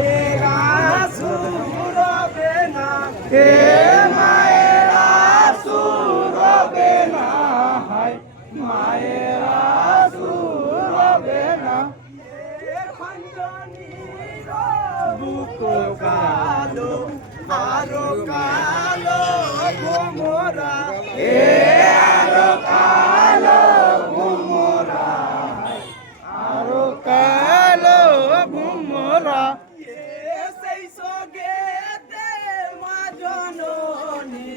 মায়েরা সুরবে না হে মায়েরা সুরবে না হায় মায়েরা সুরবে না বুক কালো আরো কালো ঘুমরা হে আরো কালো ঘুমরা আরো কালো ঘুমরা সেই সগে মা জননী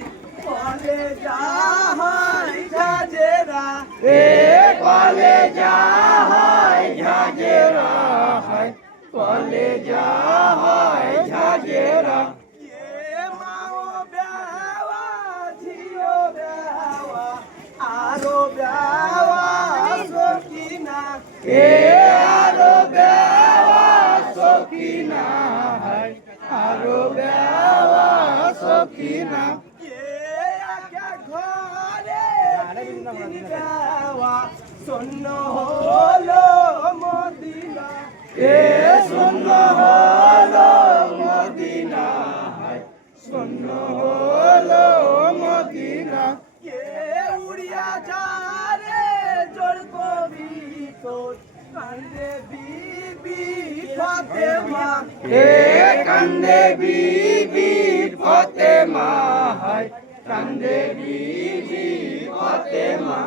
কলে যাহাই ঝাজেরা হে কলে যাহাই ঝাজেরা হায় কলে যাহাই ঝাজেরা মাও বেওয়া ঝিও বেওয়া আরো বেওয়া সকিনা হে আরো বেওয়া সকিনা হায় আরো বেওয়া সকিনা ঘরে বেওয়া শূন্য হলো মদিনা এ শূন্য হলো মদিনা শূন্য হলো মদিনা উড়িয়া যারে জোর কবি তোর কান্দে বিবি ফাতেমা হে কান্দে বিবি ফাতেমা হায় কান্দে বিবি ফাতেমা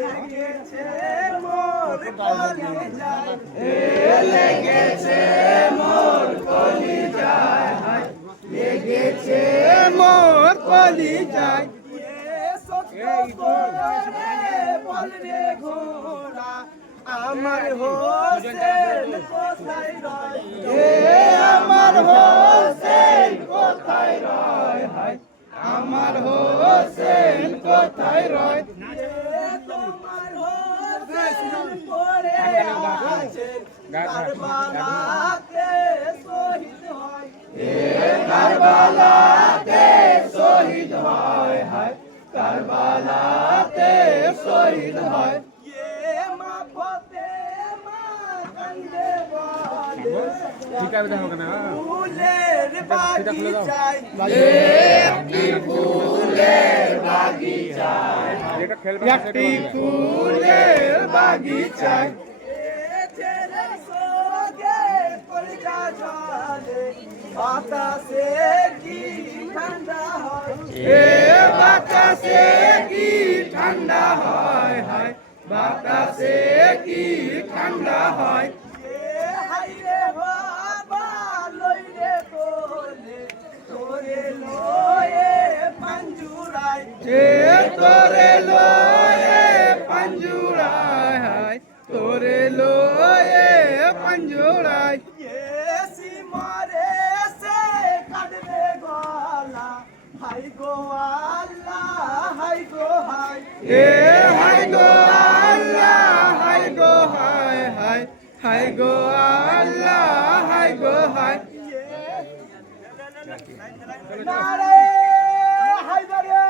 লেগেছে মোর কলিজায় লেগেছে মোর কলিজায় লেগেছে মোর কলিজায় বলরে ঘোড়া আমার হোসেন কোথায় রয় আমার হোসেন কোথায় রয় হায় আমার হোসেন কোথায় রয় তোমার হোসেন পড়ে আছেন কারবালাতে শহীদ হয় কারবালাতে শহীদ হয় হায় কারবালাতে শহীদ হয় মা ফাতেমা কান্দে বলে ঠিক আছে দেখো না ফুলের বাগিচায় একটি ফুলের বাগিচায় একটি ফুলের বাগিচায় বাতাসে কি ঠান্ডা হয় বাতাসে কি ঠান্ডা হয় হায় বাতাসে কি ঠান্ডা হয় হাইরে বাবা লইলে তোলে তোরে লয়ে পাঞ্জুরায় তোরে লয়ে পাঞ্জুরায় হায় তোরে লয়ে পাঞ্জুরায় সিমারে সে কাটবে গলা হাই গো আল্লাহ হাই গো হাই হাই গো আল্লাহ হাই গো হাই হাই হাই গো আল্লাহ হাই গো হাই নারে হায়দারে